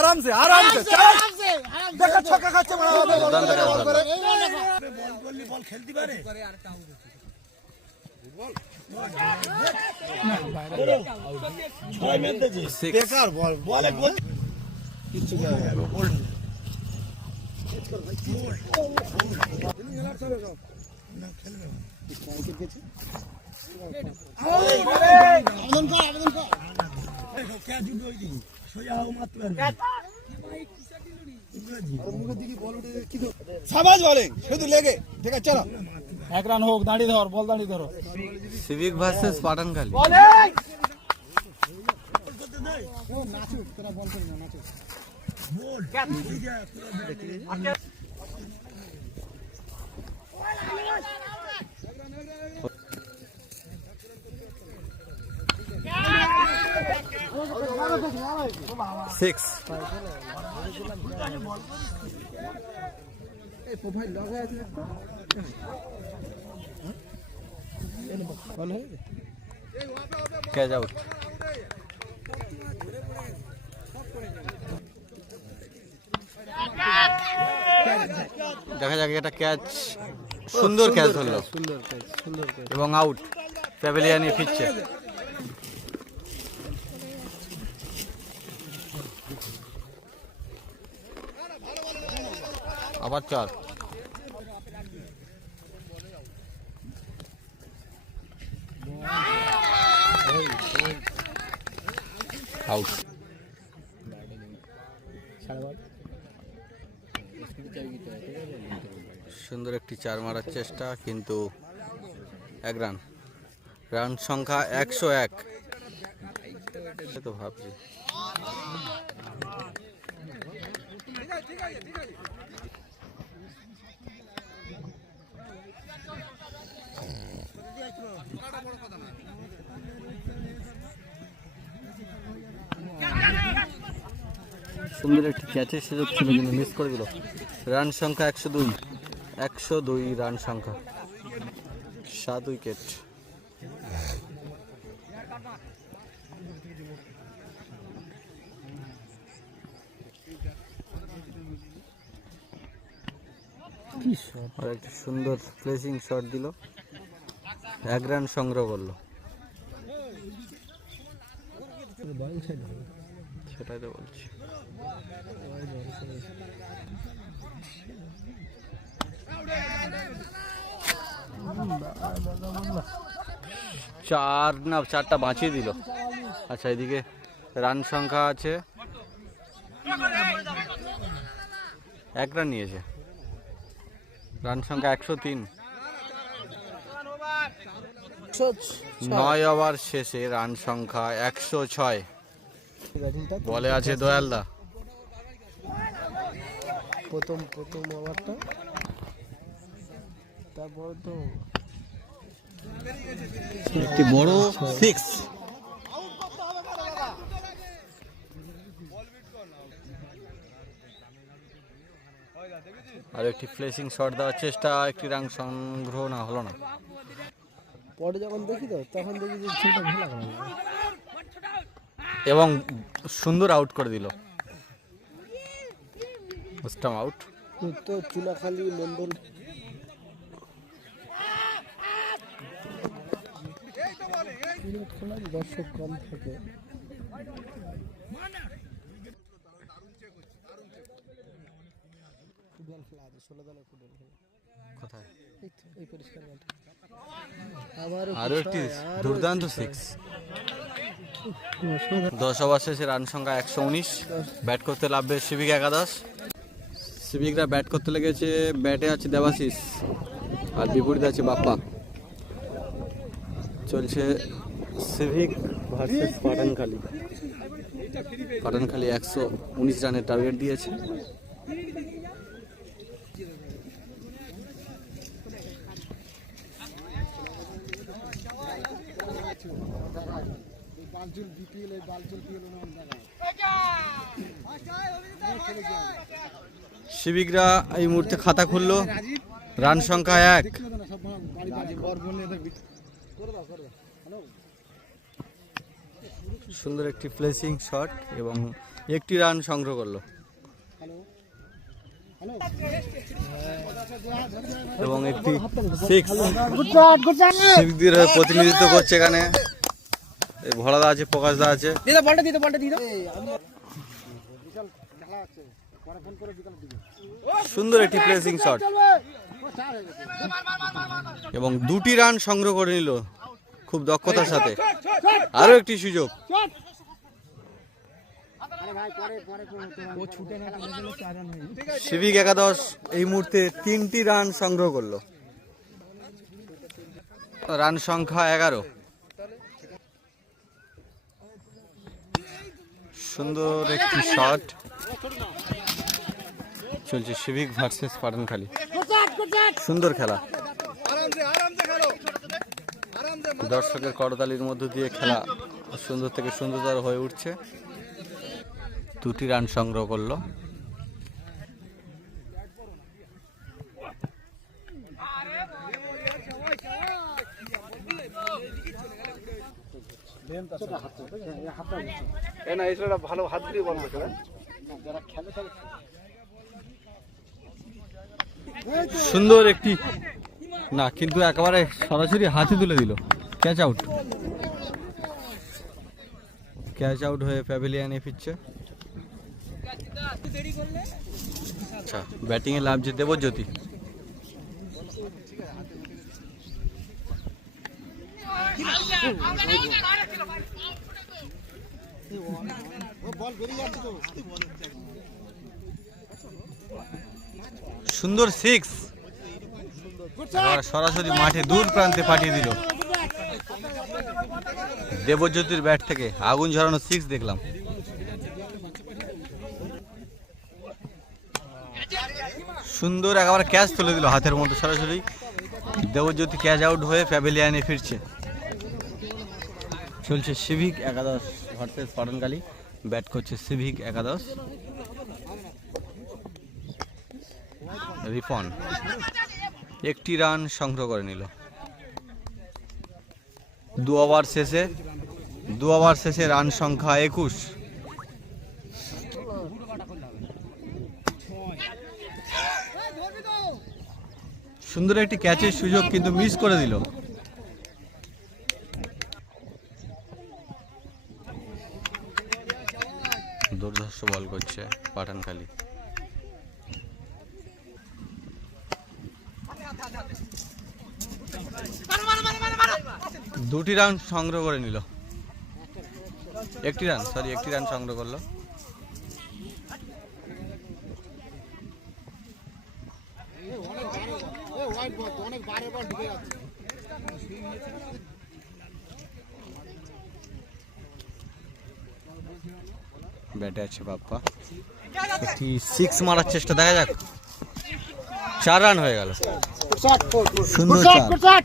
आराम से देखा छक्का खाচ্ছে বল খেলতে পারে বেকার বল বলে কিচ্ছু শুধু লেগে দেখা চলো এক রান হোক দাঁড়িয়ে ধর বল দাঁড়িয়ে ধরো civic versus Pathankhali six catch out. দেখা যাক এটা ক্যাচ, সুন্দর ক্যাচ ধরলো এবং আউট। প্যাভিলিয়নে ফিরছে। আবার চার। আউট। সুন্দর একটি চার মারার চেষ্টা, কিন্তু এক রান। রান সংখ্যা 101। তো ভাবছি সুন্দর একটি ক্যাচের সুযোগ ছিল কিন্তু মিস করে দিল। রান সংখ্যা 102 রান সংখ্যা, 7 উইকেট। আর একটা সুন্দর প্লেসিং শট দিল, 1 রান সংগ্রহ করলো। সেটাই তো বলছি। চারটা বাঁচিয়ে দিল। আচ্ছা, এদিকে রান সংখ্যা আছে, 1 রান নিয়েছে। রান সংখ্যা 103। 9 ওভার শেষে রান সংখ্যা 106। বলে আছে দয়ালদা। প্রথম ওভারটা, তারপর তো একটি বড় সিক্স। আর একটি ফ্লেসিং শট দেওয়ার চেষ্টা, একটি রান সংগ্রহ না হলো না। পরে যখন দেখি তো তখন দেখি যে ছেলেটা ভালো লাগলো এবং সুন্দর আউট করে দিল। Stump out. তো চুনাখালী মন্ডল দর্শক কম থাকে। ফুটবল খেলা আছে, 16 দলের ফুটবল খেলা। কোথায়? এই পরিষ্কার মাঠে। আরো একটি দুর্দান্ত সিক্স। 10 ওভার শেষে রান সংখ্যা 119। ব্যাট করতে নামবে সিভিক একাদশ। সিভিকরা ব্যাট করতে লেগেছে। ব্যাটে আছে দেবাশিস আর বিপরীতে আছে বাপ্পা। চলছে সিভিক ভার্সেস পাঠানখালী। পাঠানখালী 119 রানের টার্গেট দিয়েছে। সিভিকরা এই মুহূর্তে খাতা খুললো। রান সংখ্যা 1। সুন্দর একটি প্লেসিং শট এবং একটি রান সংগ্রহ করলো এবং একটি সিক্স। সিভিকদের হয়ে প্রতিনিধিত্ব করছে এখানে ভোলাদা আছে, প্রকাশদা আছে। সুন্দর একটি প্লেসিং শট এবং 2টি রান সংগ্রহ করে নিল খুব দক্ষতার সাথে। আরো একটি সুযোগ, সিভিক একাদশ এই মুহূর্তে 3টি রান সংগ্রহ করলো, রান সংখ্যা 11। সুন্দর একটি শট চলছে সিভিক ভার্সেস পাঠানখালী। সুন্দর খেলা, দর্শকের করতালির মধ্য দিয়ে খেলা সুন্দর থেকে সুন্দরতর হয়ে উঠছে। 2টি রান সংগ্রহ করলো। সুন্দর একটি না, কিন্তু একেবারে সরাসরি হাতে তুলে দিল। ক্যাচ আউট, ক্যাচ আউট হয়ে প্যাভিলিয়নে ফিরছে। আচ্ছা, ব্যাটিং এ লাভছে দেবজ্যোতি। সুন্দর সিক্স, সরাসরি মাঠে দূর প্রান্তে পাঠিয়ে দিল। দেবজ্যোতির ব্যাট থেকে আগুন ঝরানো সিক্স দেখলাম। সুন্দর একেবারে ক্যাচ তুলে দিল হাতের মধ্যে সরাসরি। দেবজ্যোতি ক্যাচ আউট হয়ে প্যাভিলিয়নে ফিরছে। চলছে সিভিক একাদশ ভার্সেস পাঠানখালী। ব্যাট করছে সিভিক একাদশ। রিফন একটি রান সংগ্রহ করে নিল। 2 ওভার শেষে রান সংখ্যা 21। সুন্দর একটি ক্যাচের সুযোগ কিন্তু মিস করে দিল। দুর্ধর্ষ বল করছে পাঠানখালী। দুটি রান সংগ্রহ করে নিল। একটি রান সংগ্রহ করলো। ব্যাটে আছে বাপ্পা, একটি সিক্স মারার চেষ্টা, দেখা যাক। 4 রান হয়ে গেল। সুন্দর চার।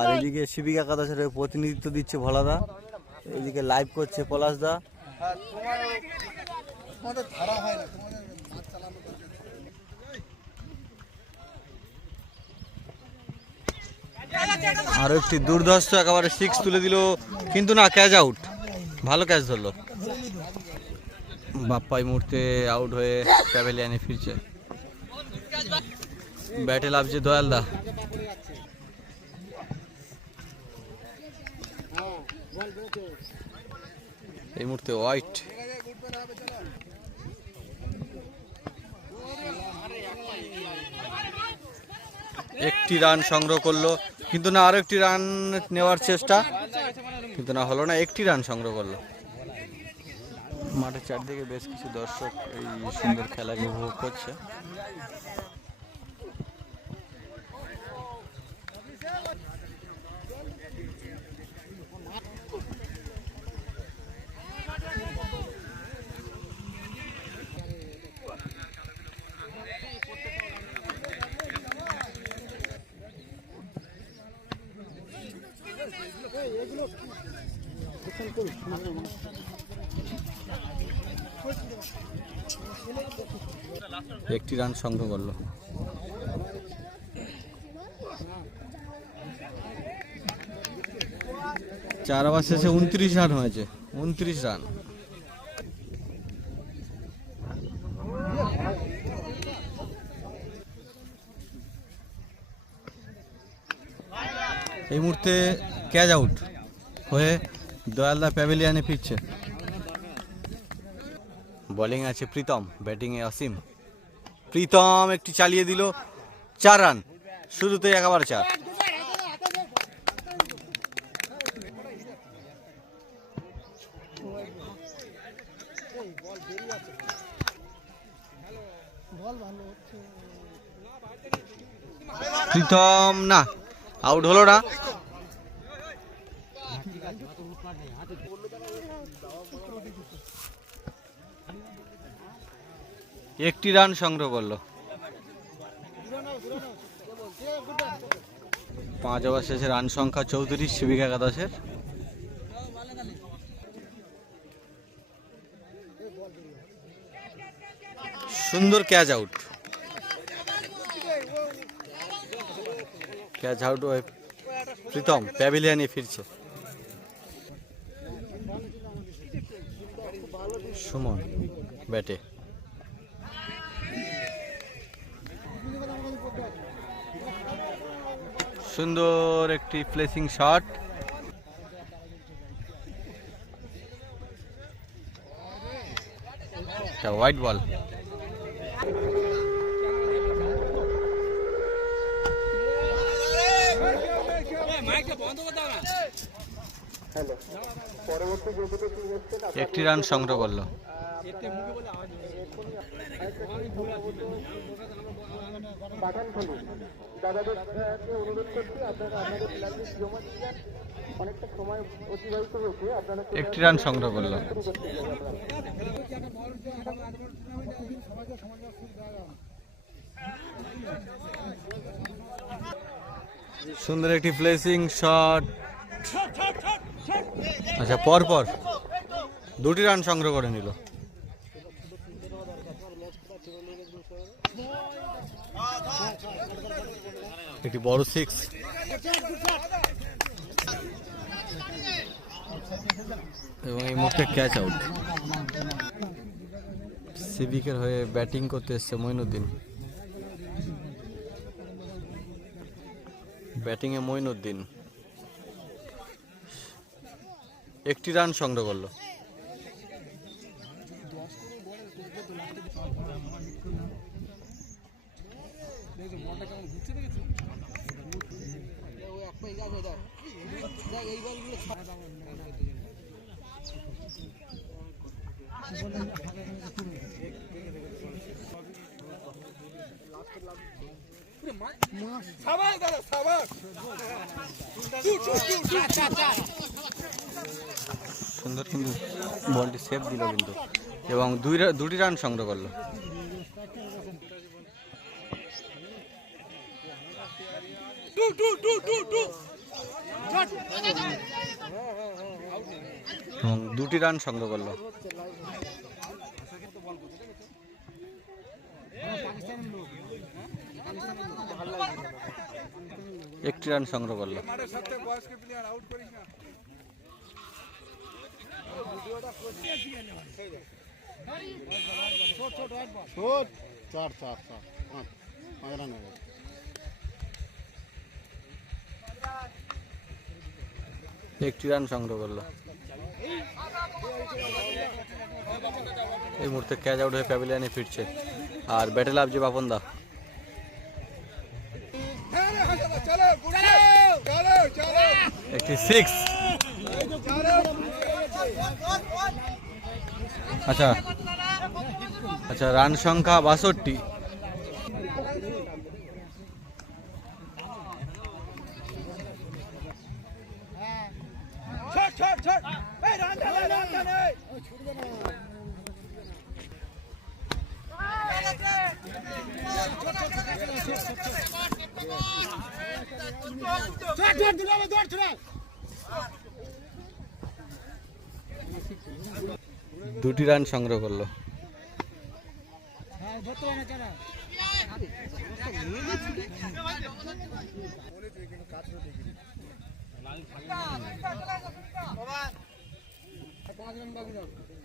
আর এদিকে সিভিক একাদশের প্রতিনিধিত্ব দিচ্ছে ভোলাদা, এদিকে লাইভ করছে পলাশদা। আরো একটি দুর্ধর্ষ একেবারে সিক্স তুলে দিল, কিন্তু না, ক্যাচ আউট। ভালো ক্যাচ ধরলো বাপ্পা। এই মুহূর্তে আউট হয়ে প্যাভিলিয়নে ফিরছে। ব্যাটে লাভছে দয়ালদা। এই মুহূর্তে হোয়াইট। একটি রান সংগ্রহ করলো, কিন্তু না, আরো একটি রান নেওয়ার চেষ্টা, কিন্তু না হলো না। একটি রান সংগ্রহ করলো। মাঠের চারদিকে বেশ কিছু দর্শক এই সুন্দর খেলাকে উপভোগ করছে। একটি রান সংগ্রহ করলো। 4 ওভার শেষে 29 রান হয়েছে, 29 রান। এই মুহূর্তে ক্যাচ আউট হয়ে দয়ালদা প্যাভিলিয়নে ফিরছে। বোলিং আছে প্রীতম, ব্যাটিং এ অসীম। প্রীতম একটি চালিয়ে দিল, 4 রান, শুরুতেই একেবারে 4। প্রীতম না, আউট হলো না। একটি রান সংগ্রহ করলো। 5 ওভার শেষে রান সংখ্যা 34, শিবিকা একাদশের। সুন্দর ক্যাচ আউট, ক্যাচ আউট হয়ে প্রীতম প্যাভিলিয়নে ফিরছে। সুমন ব্যাটে, সুন্দর একটি প্লেসিং শট, হোয়াইট বল। একটি রান সংগ্রহ করলো। একটি রান সংগ্রহ করলো। সুন্দর একটি প্লেসিং শট। আচ্ছা, পরপর 2টি রান সংগ্রহ করে নিল। একটি বড় 6। এবং এই মুহূর্তে ক্যাচ আউট। সিভিকের হয়ে ব্যাটিং করতে এসছে মঈনুদ্দিন। ব্যাটিংয়ে মঈনুদ্দিন একটি রান সংগ্রহ করলো। সুন্দর কিন্তু বলটি সেভ দিল কিন্তু, এবং 2টি রান সংগ্রহ করলো। এবং 2টি রান সংগ্রহ করলো। একটি রান সংগ্রহ করলো। একটি রান সংগ্রহ করলো। এই মুহূর্তে ক্যাচ আউট হয়ে প্যাভিলিয়নে ফিরছে। আর ব্যাটে লাভছে বাপনদা। একটি 6। আচ্ছা আচ্ছা, রান সংখ্যা 62। দুটি রান সংগ্রহ করলো।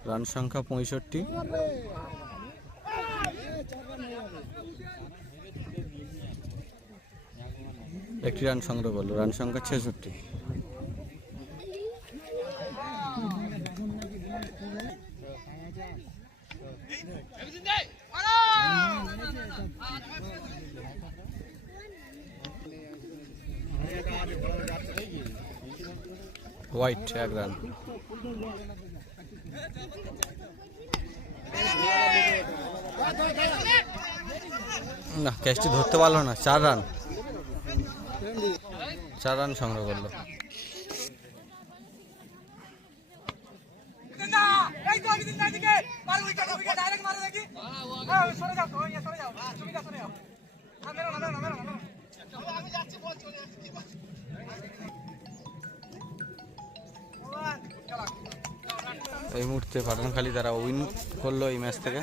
রান সংখ্যা 65। একটি রান সংগ্রহ করলো, রান সংখ্যা 66। White 1 run. না, ক্যাচটি ধরতে পারলো না। 4 রান, 4 রান সংগ্রহ করলো। এই মুহূর্তে পাঠানখালী তারা উইন করলো এই ম্যাচ থেকে।